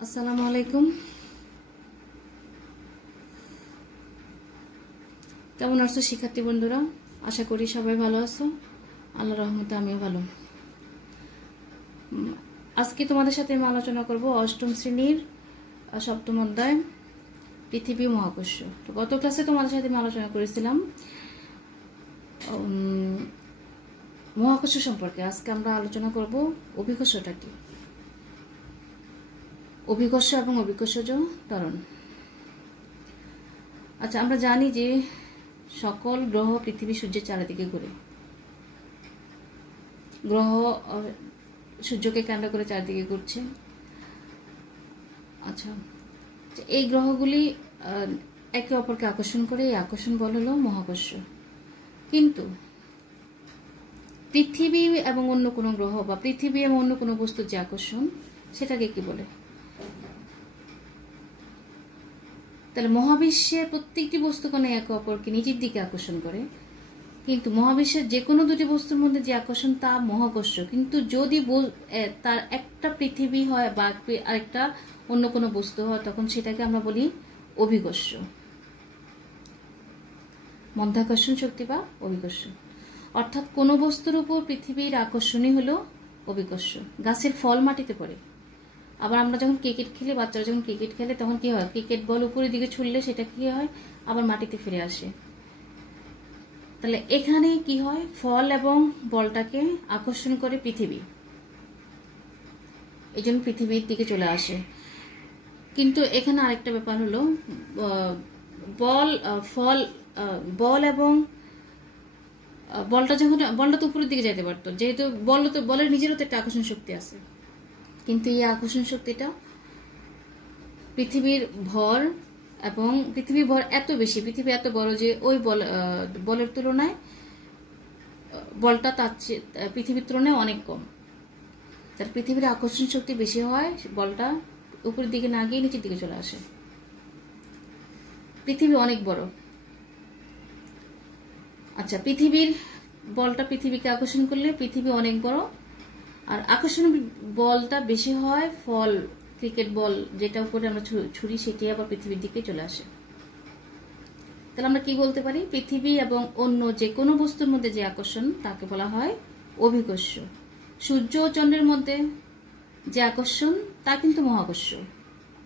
আসসালামু আলাইকুম। কেমন আছো শিক্ষার্থী বন্ধুরা? আশা করি সবাই ভালো আছো। আল্লাহর রহমতে আমিও ভালো। আজকে তোমাদের সাথে আমি আলোচনা করব অষ্টম শ্রেণীর সপ্তম অধ্যায় পৃথিবী মহাকর্ষ। তো গত ক্লাসে তোমাদের সাথে আমি আলোচনা করেছিলাম মহাকর্ষ সম্পর্কে। আজকে আমরা আলোচনা করব অভিকর্ষটা কি, অভিকর্ষ এবং অভিকর্ষজ ত্বরণ। আচ্ছা, আমরা জানি যে সকল গ্রহ পৃথিবী সূর্যের চারিদিকে ঘুরে। গ্রহ সূর্যকে কেন্দ্র করে চারদিকে ঘুরছে। আচ্ছা, এই গ্রহগুলি একে অপরকে আকর্ষণ করে, এই আকর্ষণ বল হলো মহাকর্ষ। কিন্তু পৃথিবী এবং অন্য কোনো গ্রহ বা পৃথিবী এবং অন্য কোনো বস্তুর যে আকর্ষণ, সেটাকে কি বলে? তাহলে মহাবিশ্বের প্রত্যেকটি বস্তুকণা একে অপরকে নিজের দিকে আকর্ষণ করে, কিন্তু মহাবিশ্বের যে কোনো দুটি বস্তুর মধ্যে যে আকর্ষণ তা মহাকর্ষ। কিন্তু যদি তার একটা পৃথিবী হয় বা আরেকটা অন্য কোনো বস্তু হয়, তখন সেটাকে আমরা বলি অভিকর্ষ, মধ্যাকর্ষণ শক্তি বা অভিকর্ষ। অর্থাৎ কোনো বস্তুর উপর পৃথিবীর আকর্ষণই হলো অভিকর্ষ। গাছের ফল মাটিতে পড়ে। আবার আমরা যখন ক্রিকেট খেলি, বাচ্চারা যখন ক্রিকেট খেলে, তখন কি হয়? ক্রিকেট বল উপরের দিকে ছুড়লে সেটা কি হয়? আবার মাটিতে ফিরে আসে। তাহলে এখানে কি হয়? ফল এবং বলটাকে আকর্ষণ করে পৃথিবী, এই জন্য পৃথিবীর দিকে চলে আসে। কিন্তু এখানে আরেকটা ব্যাপার হলো, বল এবং বলটা তো উপরের দিকে যেতে পারতো, যেহেতু বলের নিজেরও তো একটা আকর্ষণ শক্তি আছে। কিন্তু এই আকর্ষণ শক্তিটা পৃথিবীর ভর এত বেশি, পৃথিবী এত বড় যে ওই বলের তুলনায় বলটা তার চেয়ে পৃথিবীর তুলনায় অনেক কম। তার পৃথিবীর আকর্ষণ শক্তি বেশি হয়, বলটা উপরের দিকে না গিয়ে নিচের দিকে চলে আসে। পৃথিবী অনেক বড়। আচ্ছা, বলটা পৃথিবীকে আকর্ষণ করলে পৃথিবী অনেক বড়, আর আকর্ষণ বলটা বেশি হয় ক্রিকেট বল যেটা উপরে আমরা ছুরি, সেটি আবার পৃথিবীর দিকে চলে আসে। তাহলে আমরা কি বলতে পারি? পৃথিবী এবং অন্য যে কোনো বস্তুর মধ্যে যে আকর্ষণ, তাকে বলা হয় অভিকর্ষ। সূর্য ও চন্দ্রের মধ্যে যে আকর্ষণ, তা কিন্তু মহাকর্ষ।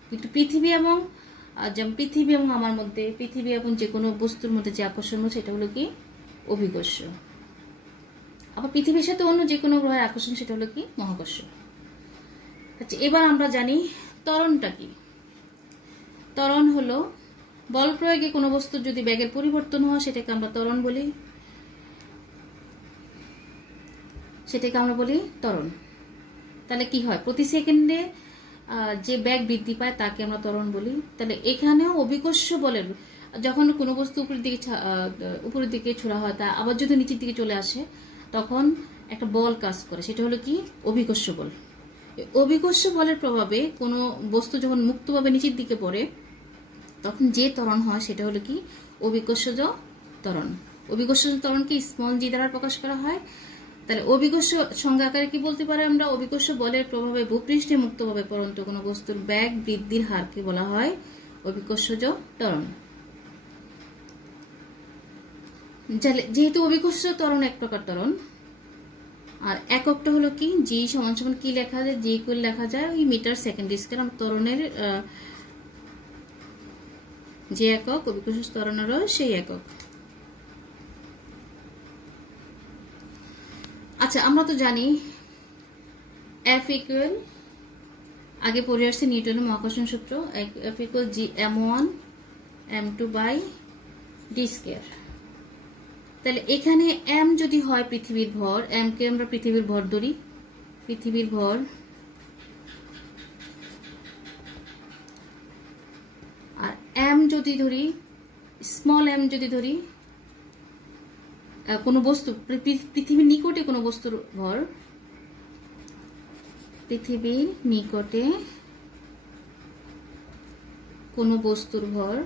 কিন্তু পৃথিবী এবং আমার মধ্যে, পৃথিবী এবং যে কোনো বস্তুর মধ্যে যে আকর্ষণ, সেটা হলো কি? অভিকর্ষ। আবার পৃথিবীর সাথে অন্য যে কোনো গ্রহের আকর্ষণ, সেটা হলো কি? মহাকর্ষ। আচ্ছা, এবার আমরা জানি ত্বরণটা কি। ত্বরণ হলো বল প্রয়োগে কোনো বস্তুর যদি বেগের পরিবর্তন হয়, সেটাকে আমরা ত্বরণ বলি। ত্বরণ। তাহলে কি হয়? প্রতি সেকেন্ডে যে বেগ বৃদ্ধি পায় তাকে আমরা ত্বরণ বলি। তাহলে এখানেও অভিকর্ষ বলের, যখন কোনো বস্তু উপরের দিকে ছোড়া হয়, তা আবার যদি নিচের দিকে চলে আসে, তখন একটা বল কাজ করে, সেটা হলো কি? অভিকর্ষ বল। অভিকর্ষ বলের প্রভাবে কোনো বস্তু যখন মুক্তভাবে নিচের দিকে পড়ে, তখন যে ত্বরণ হয় সেটা হলো কি? অভিকর্ষজ ত্বরণ। অভিকর্ষজ ত্বরণকে স্মল জি দ্বারা প্রকাশ করা হয়। তাহলে অভিকর্ষ সংজ্ঞা আকারে কি বলতে পারে আমরা? অভিকর্ষ বলের প্রভাবে ভূপৃষ্ঠে মুক্তভাবে পড়ন্ত কোনো বস্তুর বেগ বৃদ্ধির হারকে বলা হয় অভিকর্ষজ ত্বরণ। যেহেতু অভিকর্ষ ত্বরণ এক প্রকার ত্বরণ, আর এককটা হলো কি? জি সমান সমান কি লেখা যায়? জি করে লেখা যায় ওই মিটার সেকেন্ড স্কয়ার। ত্বরণের যে একক, অভিকর্ষ ত্বরণেরও সেই একক। আচ্ছা, আমরা তো জানি F ইকুয়াল, আগে পড়ে আসছে নিউটনের মহাকর্ষণ সূত্র, F equal G m1 m2 by d square. তাহলে এখানে m যদি হয় পৃথিবীর ভর, m কে আমরা পৃথিবীর ভর ধরি, পৃথিবীর ভর, আর m যদি ধরি, স্মল m যদি ধরি কোনো বস্তু, পৃথিবীর নিকটে কোনো বস্তুর ভর, পৃথিবীর নিকটে কোনো বস্তুর ভর,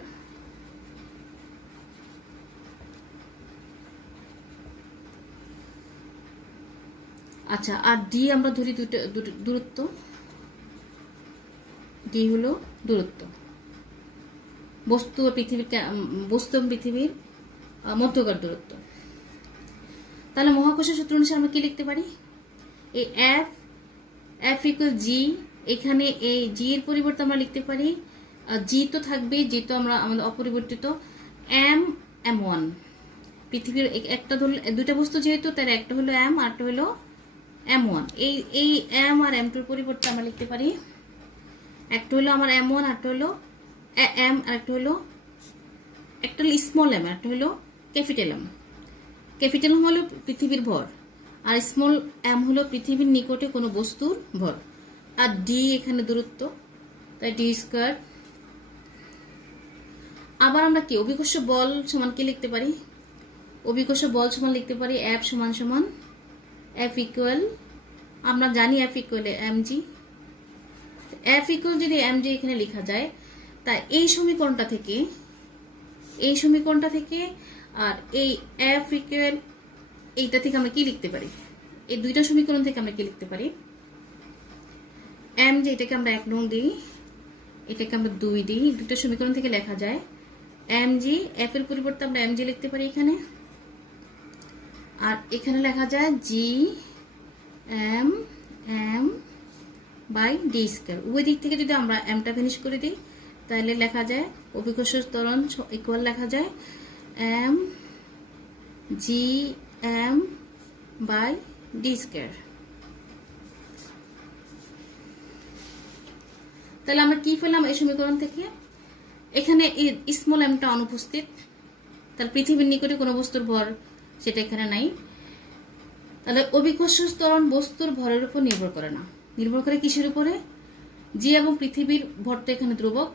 আচ্ছা, আর ডি আমরা ধরি দূরত্ব, ডি হলো দূরত্ব, বস্তু ও পৃথিবীর মধ্যকার দূরত্ব। তাহলে মহাকর্ষীয় সূত্র অনুসারে আমরা কি লিখতে পারি? এই এফ ইকুয়াল জি, এখানে এই জি এর পরিবর্তে আমরা লিখতে পারি, জি তো থাকবে, জি তো আমরা আমাদের অপরিবর্তিত, M1। পৃথিবীর একটা ধরলে দুইটা বস্তু যেহেতু, তার একটা হলো M আর একটা হলো M1। এই M আর M2 এর পরিবর্তে আমরা লিখতে পারি, একটা হলো আমার M1 আর একটা হলো M আর একটা হলো স্মল m, একটা হলো ক্যাপিটাল M। ক্যাপিটাল M হলো পৃথিবীর ভর, আর স্মল m হলো পৃথিবীর নিকটে কোনো বস্তুর ভর, আর ডি এখানে দূরত্ব, তাই ডি স্কয়ার। আবার আমরা কি অভিকর্ষ বল সমান কি লিখতে পারি? অভিকর্ষ বল সমান লিখতে পারি F সমান সমান F ইকুয়াল, আমরা জানি F equal mg। F equal যদি mg এখানে লেখা যায়, তাই এই সমীকরণটা থেকে আর এই F ইকুয়াল এইটা থেকে আমরা কি লিখতে পারি? এই দুইটা সমীকরণ থেকে আমরা কি লিখতে পারি? mg এটাকে আমরা 1 নং দিই, এটাকে আমরা 2 দিই, দুটো সমীকরণ থেকে লেখা যায় mg, f এর পরিবর্তে আমরা mg লিখতে পারি এখানে, আর এখানে লেখা যায় g m by d square. উভয় দিক থেকে যদি আমরা mটা ফিনিশ করে দিই, তাহলে লেখা যায় অভিকর্ষ ত্বরণ ইকুয়াল লেখা যায় m g m by d square. তাহলে আমরা কি পেলাম এই সমীকরণ থেকে? এখানে স্মল mটা অনুপস্থিত, তাহলে পৃথিবীর নিকটে কোনো বস্তুর ভর সেটা এখানে নাই। তাহলে অভিকর্ষ ত্বরণ বস্তুর ভরের উপর নির্ভর করে না, নির্ভর করে কিসের উপরে? জি এবং পৃথিবীর ভর তো এখানে ধ্রুবক,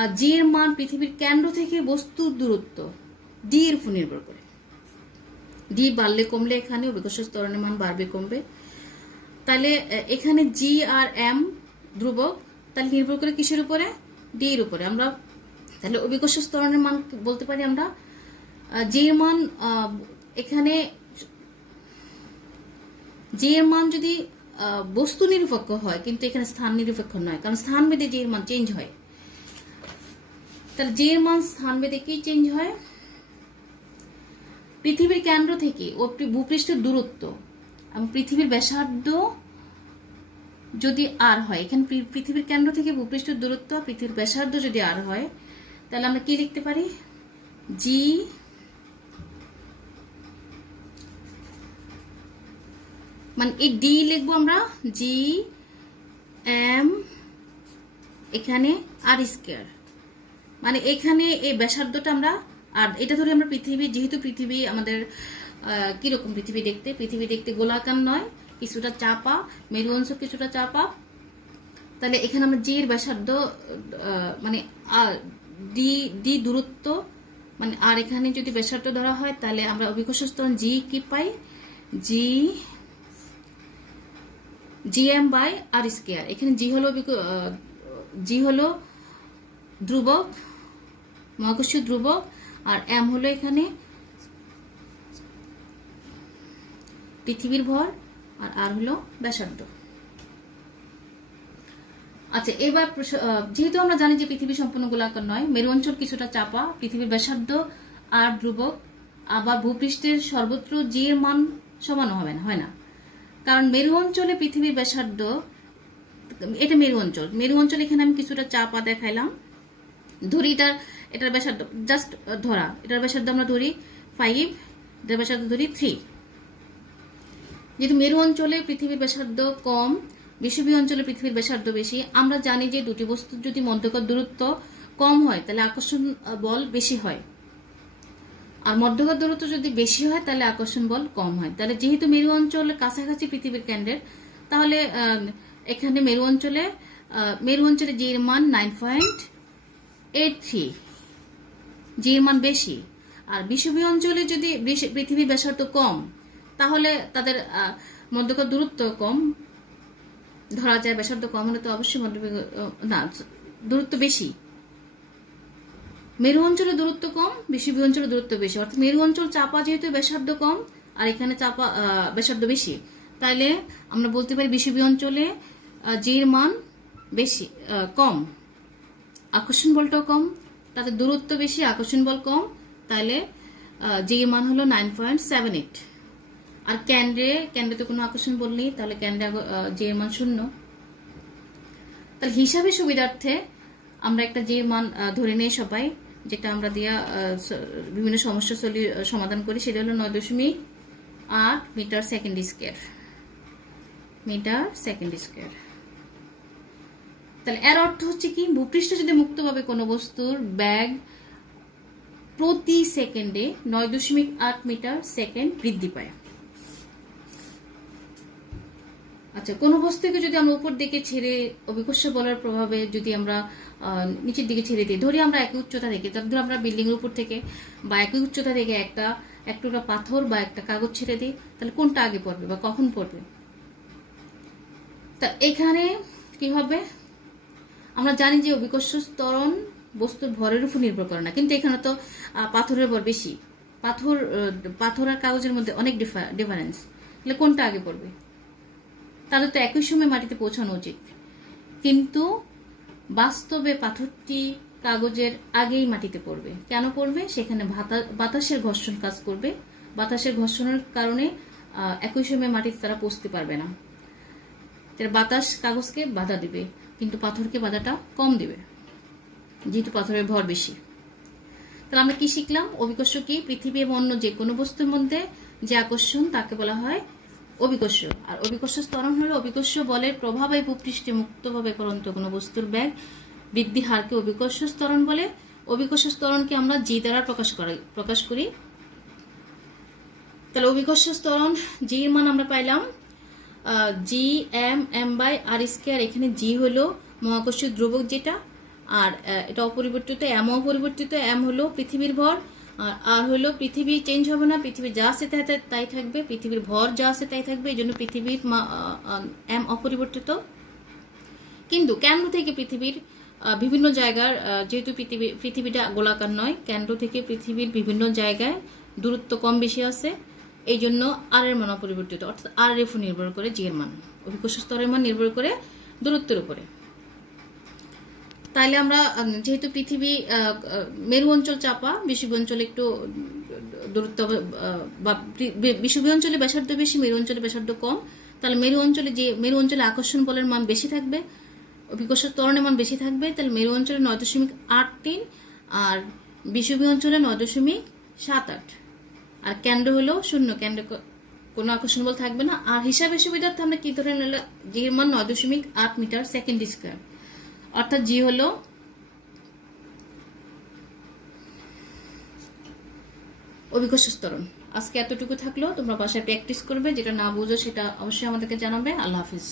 আর জি এর মান পৃথিবীর কেন্দ্র থেকে বস্তুর দূরত্ব ডি এর উপর নির্ভর করে। ডি বাড়লে কমলে এখানে অভিকর্ষ ত্বরণের মান বাড়বে কমবে। তাহলে এখানে জি আর এম ধ্রুবক, তাহলে নির্ভর করে কিসের উপরে? ডি এর উপরে। আমরা তাহলে অভিকর্ষ ত্বরণের মান বলতে পারি আমরা জি এর মান, এখানে জি এর মান যদি বস্তু নিরপেক্ষ হয়, কিন্তু এখানে স্থান নিরপেক্ষ নয়, কারণ স্থান ভেদে জি এর মান চেঞ্জ হয়। তাহলে জি এর মান স্থান ভেদে কি চেঞ্জ হয়? পৃথিবীর কেন্দ্র থেকে ও ভূপৃষ্ঠের দূরত্ব এবং পৃথিবীর ব্যাসার্ধ যদি আর হয়, এখানে পৃথিবীর কেন্দ্র থেকে ভূপৃষ্ঠের দূরত্ব পৃথিবীর ব্যাসার্ধ যদি আর হয়, তাহলে আমরা কি লিখতে পারি? জি মানে এই ডি লিখবো আমরা জি এম, এখানে আর স্কয়ার, মানে এখানে এই ব্যাসার্ধটা আমরা, আর এটা ধরে আমরা পৃথিবী, যেহেতু পৃথিবী আমাদের কিরকম পৃথিবী দেখতে গোলাকার নয়, কিছুটা চাপা, মেরু অংশ কিছুটা চাপা, তাহলে এখানে আমরা জি এর ব্যাসার্ধ মানে ডি দূরত্ব, মানে আর এখানে যদি ব্যাসার্ধ ধরা হয়, তাহলে আমরা অভিকর্ষ ত্বরণ জি কি পাই? G M by R square. এখানে জি হলো ধ্রুবক, মহাকর্ষীয় ধ্রুবক, আর এম হলো এখানে পৃথিবীর ভর, আর আর হলো ব্যাসার্ধ। আচ্ছা, এবার যেহেতু আমরা জানি যে পৃথিবী সম্পূর্ণ গোলাকার নয়, মেরু অঞ্চল কিছুটা চাপা, পৃথিবীর ব্যাসার্ধ আর ধ্রুবক, আবার ভূপৃষ্ঠের সর্বত্র জি এর মান সমান হয় না, কারণ মেরু অঞ্চলে পৃথিবীর ব্যাসার্ধ, এটা মেরু অঞ্চল এখানে আমি কিছুটা চাপা দেখাইলাম, ধরি এটার ব্যাসার্ধ জাস্ট ধরা, এটার ব্যাসার্ধ আমরা ধরি 5, এটার ব্যাসার্ধ ধরি 3। যেহেতু মেরু অঞ্চলে পৃথিবীর ব্যাসার্ধ কম, বিষুবীয় অঞ্চলে পৃথিবীর ব্যাসার্ধ বেশি, আমরা জানি যে দুটি বস্তুর যদি মধ্যকার দূরত্ব কম হয়, তাহলে আকর্ষণ বল বেশি হয়, আর মধ্যকার দূরত্ব যদি বেশি হয়, তাহলে আকর্ষণ বল কম হয়। তাহলে যেহেতু মেরু অঞ্চলের কাছাকাছি পৃথিবীর কেন্দ্রের, তাহলে এখানে মেরু অঞ্চলে জি এর মান 9.83, জি এর মান বেশি। আর বিষুবীয় অঞ্চলে যদি পৃথিবীর ব্যাসার্ধ কম, তাহলে তাদের মধ্যকার দূরত্ব কম ধরা যায়, ব্যাসার্ধ কম হলে তো অবশ্যই দূরত্ব বেশি। মেরু অঞ্চলে দূরত্ব কম, বিষুবীয় অঞ্চলে দূরত্ব বেশি, অর্থাৎ মেরু অঞ্চল চাপা যেহেতু ব্যাসার্ধ কম, আর এখানে চাপা ব্যাসার্ধ বেশি, তাইলে আমরা বলতে পারি বিষুবীয় অঞ্চলে জি এর মান বেশি কম, আকর্ষণ বলটাও কম, তাতে দূরত্ব বেশি, আকর্ষণ বল কম, তাহলে জি এর মান হলো 9.78। আর ক্যান্ডে তো কোনো আকর্ষণ বল নেই, তাহলে ক্যান্ডে জি এর মান 0। তাহলে হিসাবে সুবিধার্থে আমরা একটা জি এর মান ধরে নেই সবাই, যেটা আমরা দিয়া বিভিন্ন সমস্যা সমাধান করি, সেটা হলো 9.8 metre second square, metre second square. তাহলে এর অর্থ হচ্ছে কি, ভূপৃষ্ঠ যদি মুক্তভাবে কোনো বস্তুর ব্যাগ প্রতি সেকেন্ডে 9.8 মিটার সেকেন্ড বৃদ্ধি পায়। আচ্ছা, কোনো বস্তুকে যদি আমরা উপর দিকে ছেড়ে অভিকর্ষ বলের প্রভাবে যদি আমরা নিচের দিকে ছেড়ে দিই, ধরি আমরা একই উচ্চতা থেকে, ধর আমরা বিল্ডিং এর উপর থেকে বা একই উচ্চতা থেকে একটা পাথর বা একটা কাগজ ছেড়ে দিই, তাহলে কোনটা আগে পড়বে বা কখন পড়বে? তা এখানে কি হবে, আমরা জানি যে অভিকর্ষ ত্বরণ বস্তুর ভরের উপর নির্ভর করে না, কিন্তু এখানে তো পাথরের ভর বেশি, পাথর আর কাগজের মধ্যে অনেক ডিফারেন্স, তাহলে কোনটা আগে পড়বে? তাহলে তো একই সময় মাটিতে পৌঁছানো উচিত, কিন্তু বাস্তবে পাথরটি কাগজের আগেই মাটিতে পড়বে। কেন পড়বে? সেখানে বাতাসের ঘর্ষণ কাজ করবে, বাতাসের ঘর্ষণের কারণে একই সময় মাটিতে তারা পৌঁছতে পারবে না। বাতাস কাগজকে বাধা দিবে, কিন্তু পাথরকে বাধাটা কম দিবে, যেহেতু পাথরের ভর বেশি। তাহলে আমরা কি শিখলাম? অভিকর্ষ কি? পৃথিবী এবং অন্য যে কোনো বস্তুর মধ্যে যে আকর্ষণ তাকে বলা হয় অভিকর্ষ। আর অভিকর্ষ ত্বরণ হলো অভিকর্ষ বলের প্রভাবে ভূপৃষ্ঠে মুক্তভাবে করন্ত কোনো বস্তুর ব্যাগ বৃদ্ধি হারকে অভিকর্ষ ত্বরণ বলে। অভিকর্ষ ত্বরণকে আমরা জি দ্বারা প্রকাশ করি। তাহলে অভিকর্ষ ত্বরণ জি এর মান আমরা পাইলাম G M by R square. এখানে জি হলো মহাকর্ষীয় ধ্রুবক যেটা, আর এটা অপরিবর্তিত, এম অপরিবর্তিত, এম হলো পৃথিবীর ভর, আর হলো পৃথিবী চেঞ্জ হবে না, পৃথিবী যা আছে তাই থাকবে, পৃথিবীর ভর যা আছে তাই থাকবে, এই জন্য পৃথিবীর এম অপরিবর্তিত। কিন্তু কেন্দ্র থেকে পৃথিবীর বিভিন্ন জায়গার, যেহেতু পৃথিবীটা গোলাকার নয়, কেন্দ্র থেকে পৃথিবীর বিভিন্ন জায়গায় দূরত্ব কম বেশি আছে, এই জন্য আর এর মান অপরিবর্তিত, অর্থাৎ আর এর উপর নির্ভর করে জি এর মান, অভিকর্ষ স্তরের মান নির্ভর করে দূরত্বের উপরে। তাইলে আমরা যেহেতু পৃথিবী মেরু অঞ্চল চাপা, বিষুবীয় অঞ্চলে একটু দূরত্ব বা বিষুবীয় অঞ্চলে ব্যাসার্ধ বেশি, মেরু অঞ্চলে ব্যাসার্ধ কম, তাহলে মেরু অঞ্চলে আকর্ষণ বলের মান বেশি থাকবে, অভিকর্ষ ত্বরণের মান বেশি থাকবে। তাহলে মেরু অঞ্চলে 9.83 আর বিষুবীয় অঞ্চলে 9.78, আর কেন্দ্র হলো 0, কেন্দ্রে কোনো আকর্ষণ বল থাকবে না। আর হিসাবে সুবিধার্থে আমরা কি ধরে নিলাম, জি এর মান 9.8 মিটার সেকেন্ড স্কয়ার, অর্থাৎ জি হলো অভিকর্ষ ত্বরণ। আজকে এতটুকু থাকলো, তোমরা বাসায় প্র্যাকটিস করবে, যেটা না বুঝো সেটা অবশ্যই আমাদেরকে জানাবে। আল্লাহ হাফিজ।